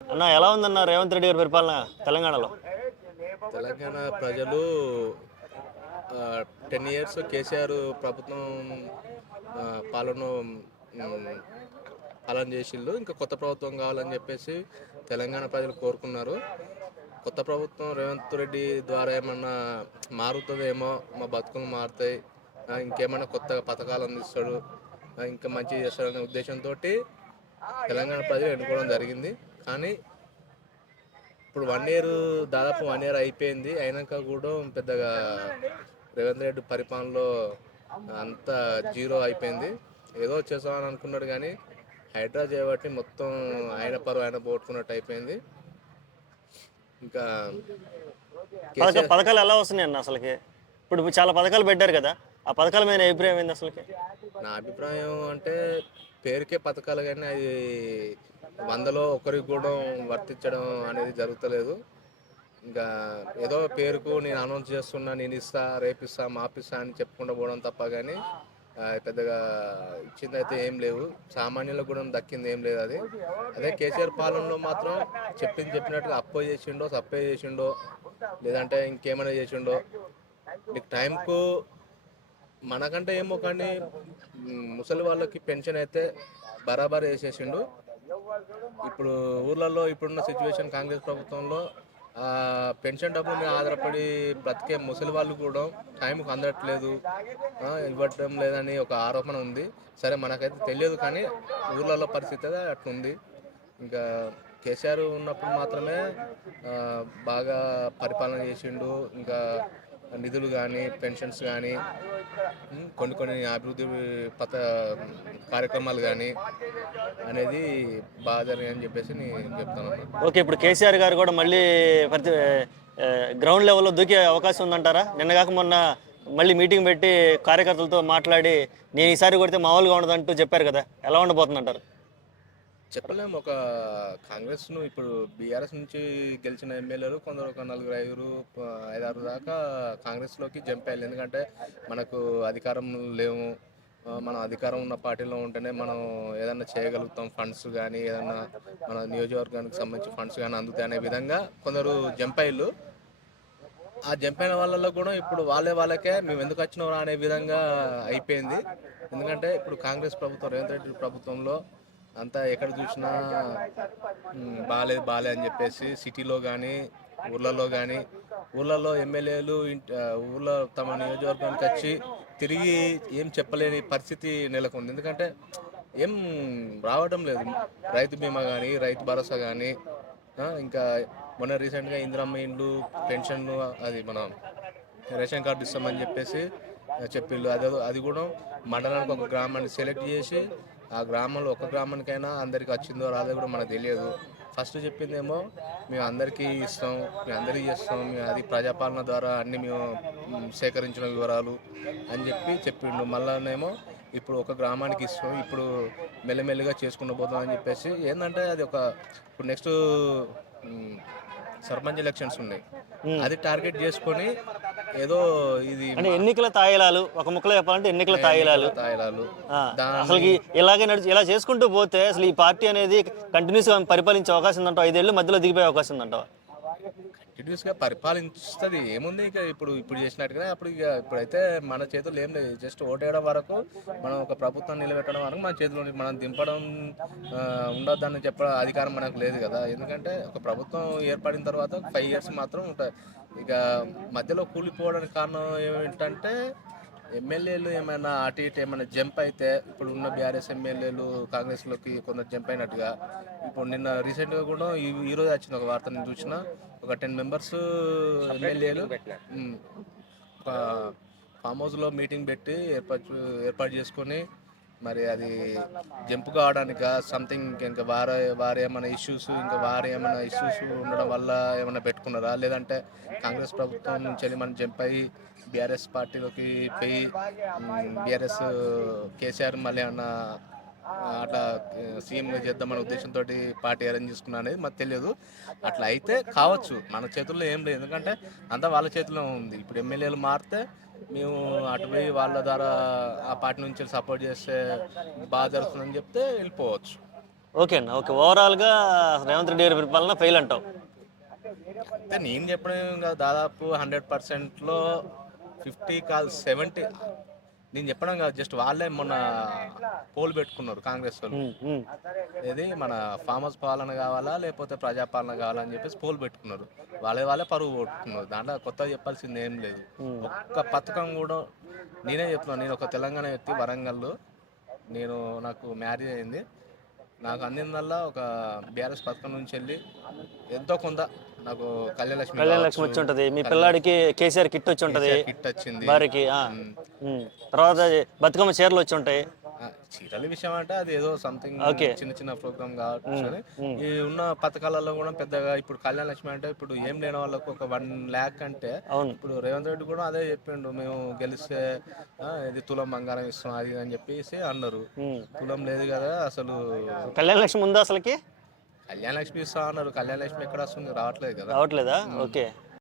అన్న ఎలా ఉందన్న రేవంత్ రెడ్డి గారి పరిపాలన తెలంగాణలో? తెలంగాణ ప్రజలు 10 ఇయర్స్ కేసీఆర్ ప్రభుత్వం ఆ, పాలన పాలన చేసిళ్ళు. ఇంకా కొత్త ప్రభుత్వం కావాలని చెప్పేసి తెలంగాణ ప్రజలు కోరుకున్నారు. కొత్త ప్రభుత్వం రేవంత్ రెడ్డి ద్వారా ఏమన్నా మారుతుందేమో, మా బతుకులు మారుతాయి, ఇంకేమైనా కొత్త పథకాలు అందిస్తాడు, ఇంకా మంచి చేస్తాడనే ఉద్దేశంతో తెలంగాణ ప్రజలు ఎన్నుకోవడం జరిగింది. కానీ ఇప్పుడు 1 ఇయర్, దాదాపు 1 ఇయర్ అయిపోయింది. అయినాక కూడా పెద్దగా రేవంత్ రెడ్డి పరిపాలనలో అంతా జీరో అయిపోయింది. ఏదో చేసామని అనుకున్నాడు కానీ హైడ్రా చేయబట్టి మొత్తం ఆయన పరువు ఆయన పోగొట్టుకున్నట్టు అయిపోయింది. ఇంకా కేసీఆర్ పథకాలు ఎలా వస్తున్నాయి అన్న అసలుకి? ఇప్పుడు చాలా పథకాలు పెట్టారు కదా, ఆ పథకాల మీద నీ అభిప్రాయం ఏంది అసలుకి? నా అభిప్రాయం అంటే పేరుకే పథకాలు కానీ అది 100లో ఒకరికి కూడా వర్తించడం అనేది జరుగుతలేదు. ఇంకా ఏదో పేరుకు నేను అనౌన్స్ చేస్తున్నా, నేను ఇస్తా, రేపిస్తా, మాపిస్తా అని చెప్పుకుంటూ పోవడం తప్ప కానీ పెద్దగా ఇచ్చింది అయితే ఏం లేవు. సామాన్యులకు కూడా దక్కింది ఏం లేదు. అదే కేసీఆర్ పాలనలో మాత్రం చెప్పినట్టుగా అప్పో చేసిండో, సప్పే చేసిండో, లేదంటే ఇంకేమైనా చేసిండో, నీకు టైంకు మనకంటే ఏమో కానీ ముసలి వాళ్ళకి పెన్షన్ అయితే బరాబర్ వేసేసిండు. ఇప్పుడు ఊర్లలో ఇప్పుడున్న సిచ్యువేషన్ కాంగ్రెస్ ప్రభుత్వంలో పెన్షన్ డబ్బుల మీద ఆధారపడి బ్రతికే ముసలి వాళ్ళు కూడా టైంకి అందట్లేదు, ఇవ్వటం లేదని ఒక ఆరోపణ ఉంది. సరే, మనకైతే తెలియదు కానీ ఊర్లలో పరిస్థితి అట్లుంది. ఇంకా కేసీఆర్ ఉన్నప్పుడు మాత్రమే బాగా పరిపాలన చేసిండు. ఇంకా నిధులు కానీ, పెన్షన్స్ కానీ, కొన్ని అభివృద్ధి పథ కార్యక్రమాలు కానీ అనేది బాగా జరిగాయని చెప్పేసి నేను చెప్తాను. ఓకే, ఇప్పుడు కేసీఆర్ గారు కూడా మళ్ళీ ప్రతి గ్రౌండ్ లెవెల్లో దూకే అవకాశం ఉందంటారా? నిన్న కాక మొన్న మళ్ళీ మీటింగ్ పెట్టి కార్యకర్తలతో మాట్లాడి నేను ఈసారి కొడితే మామూలుగా ఉండదంటూ చెప్పారు కదా, ఎలా ఉండబోతుందంటారు? చెప్పలేము. ఒక కాంగ్రెస్ను ఇప్పుడు బీఆర్ఎస్ నుంచి గెలిచిన ఎమ్మెల్యేలు కొందరు ఒక 4, 5, 6 దాకా కాంగ్రెస్లోకి జంప్ అయ్యారు. ఎందుకంటే మనకు అధికారం లేవు, మనం అధికారం ఉన్న పార్టీలో ఉంటేనే మనం ఏదన్నా చేయగలుగుతాం, ఫండ్స్ కానీ ఏదన్నా మన నియోజకవర్గానికి సంబంధించి ఫండ్స్ కానీ అందుతాయి అనే విధంగా కొందరు జంప్ అయ్యారు. ఆ జంప్ అయిన వాళ్ళలో కూడా ఇప్పుడు వాళ్ళకే మేము ఎందుకు వచ్చినవరా అనే విధంగా అయిపోయింది. ఎందుకంటే ఇప్పుడు కాంగ్రెస్ ప్రభుత్వం, రేవంత్ రెడ్డి ప్రభుత్వంలో అంతా ఎక్కడ చూసినా బాలే అని చెప్పేసి సిటీలో కానీ ఊళ్ళలో ఎమ్మెల్యేలు ఊళ్ళో తమ నియోజకవర్గానికి వచ్చి తిరిగి ఏం చెప్పలేని పరిస్థితి నెలకొంది. ఎందుకంటే ఏం రావడం లేదు. రైతు బీమా కానీ, రైతు భరోసా కానీ, ఇంకా మొన్న రీసెంట్గా ఇందిరమ్మ ఇండ్లు, పెన్షన్లు, అది మన రేషన్ కార్డు ఇస్తామని చెప్పేసి చెప్పిళ్ళు. అది కూడా మండలానికి ఒక గ్రామాన్ని సెలెక్ట్ చేసి ఆ గ్రామంలో ఒక గ్రామానికైనా అందరికి వచ్చిందో రాదో కూడా మనకు తెలియదు. ఫస్ట్ చెప్పిందేమో మేము అందరికీ ఇస్తాం, మేము అందరికీ చేస్తాం, మేము అది ప్రజాపాలన ద్వారా అన్ని మేము సేకరించిన వివరాలు అని చెప్పిండు. మళ్ళానేమో ఇప్పుడు ఒక గ్రామానికి ఇస్తాం, ఇప్పుడు మెల్లమెల్లిగా చేసుకుంటూ పోతాం అని చెప్పేసి ఏంటంటే అది ఇప్పుడు నెక్స్ట్ సర్పంచ్ ఎలక్షన్స్ ఉన్నాయి, అది టార్గెట్ చేసుకొని ఏదో ఇది అంటే ఎన్నికల తాయిలాలు, ఒక ముక్కలో చెప్పాలంటే ఎన్నికల తాయిలాలు. అసలు ఇలాగే ఇలా చేసుకుంటూ పోతే అసలు ఈ పార్టీ అనేది కంటిన్యూస్గా పరిపాలించే అవకాశం ఉందంటావా? 5 ఏళ్ళు మధ్యలో దిగిపోయే అవకాశం ఉందంటావా? కంటిన్యూస్గా పరిపాలిస్తుంది ఏముంది, ఇక ఇప్పుడు చేసినట్టుగా ఇప్పుడైతే మన చేతుల్లో ఏం లేదు. జస్ట్ ఓటేయడం వరకు, మనం ఒక ప్రభుత్వం నిలబెట్టడం వరకు మన చేతిలో మనం దింపడం ఉండొద్దని అధికారం మనకు లేదు కదా. ఎందుకంటే ఒక ప్రభుత్వం ఏర్పడిన తర్వాత 5 ఇయర్స్ మాత్రం ఉంటుంది. ఇక మధ్యలో కూలిపోవడానికి కారణం ఏమిటంటే ఎమ్మెల్యేలు ఏమైనా అటు ఇటు ఏమైనా జంప్ అయితే, ఇప్పుడు ఉన్న బీఆర్ఎస్ ఎమ్మెల్యేలు కాంగ్రెస్లోకి కొందరు జంప్ అయినట్టుగా ఇప్పుడు నిన్న రీసెంట్గా కూడా ఈరోజు వచ్చిన ఒక వార్త నేను చూసిన, ఒక 10 మెంబర్స్ ఎమ్మెల్యేలు ఫామ్ హౌస్లో మీటింగ్ పెట్టి ఏర్పాటు చేసుకొని మరి అది జంప్ కావడానికి సంథింగ్ ఇంకా వారు ఏమైనా ఇష్యూస్ ఉండడం వల్ల ఏమైనా పెట్టుకున్నారా, లేదంటే కాంగ్రెస్ ప్రభుత్వం నుంచి వెళ్ళి మనం జంప్ అయ్యి బీఆర్ఎస్ పార్టీలోకి పోయి బీఆర్ఎస్ కేసీఆర్ మళ్ళీ ఏమన్నా అట్లా సీఎంగా చేద్దామనే ఉద్దేశంతో పార్టీ అరేంజ్ చేసుకున్నా అనేది మాకు తెలియదు. అట్లా అయితే కావచ్చు, మన చేతుల్లో ఏం లేదు. ఎందుకంటే అంతా వాళ్ళ చేతిలో ఉంది. ఇప్పుడు ఎమ్మెల్యేలు మారితే మేము అటు పోయి వాళ్ళ ద్వారా ఆ పార్టీ నుంచి సపోర్ట్ చేస్తే బాగా జరుగుతుందని చెప్తే వెళ్ళిపోవచ్చు. ఓకే అన్న, ఓకే. ఓవరాల్గా రేవంత్ రెడ్డి గారి పరిపాలన ఫెయిల్ అంటావు. అయితే నేను చెప్పడం ఇంకా దాదాపు 100%లో 50 కాదు 70. నేను చెప్పడం కాదు, జస్ట్ వాళ్ళే మొన్న పోల్ పెట్టుకున్నారు కాంగ్రెస్ వాళ్ళు. ఉమ్, ఉమ్, ఏది మన ఫామ్ హౌస్ పాలన కావాలా లేకపోతే ప్రజాపాలన కావాలా అని చెప్పేసి పోల్ పెట్టుకున్నారు. వాళ్ళే పరుగు కొట్టుకున్నారు. దాంట్లో కొత్తగా చెప్పాల్సింది ఏం లేదు. ఒక్క పథకం కూడా నేనే చెప్తున్నాను. నేను ఒక తెలంగాణ వ్యక్తి, వరంగల్లో నాకు మ్యారేజ్ అయింది. నాకు అందిందల్లా ఒక బీఆర్ఎస్ పథకం నుంచి వెళ్ళి ఎంతో కొంత నాకు కళ్యాణలక్ష్మి కళ్యాణ లక్ష్మి కావచ్చు, వచ్చి ఉంటుంది, మీ పిల్లాడికి కేసీఆర్ కిట్ వచ్చి ఉంటుంది, కేసీఆర్ కిట్ వచ్చింది. భార్యకి. తర్వాత బతుకమ్మ చీరలు వచ్చి ఉంటాయి. చీరల విషయం అంటే అది ఏదో సంథింగ్ ఓకే. చిన్న చిన్న ప్రోగ్రామ్ కావచ్చు. ఈ ఉన్న పథకాలలో కూడా పెద్దగా ఇప్పుడు కళ్యాణ లక్ష్మి అంటే ఇప్పుడు ఏం లేని వాళ్ళకు ఒక 1 lakh అంటే, అవును. ఇప్పుడు రేవంత్ రెడ్డి కూడా అదే చెప్పిండు, మేము గెలిస్తే ఇది తులం బంగారం ఇస్తాం అది అని చెప్పేసి అన్నారు. తులం లేదు కదా అసలు. కళ్యాణ లక్ష్మి ఉందా అసలుకి? కళ్యాణ లక్ష్మి ఇస్తా అన్నారు. కళ్యాణ లక్ష్మి ఎక్కడ వస్తుంది? రావట్లేదు కదా. రావట్లేదా? ఓకే.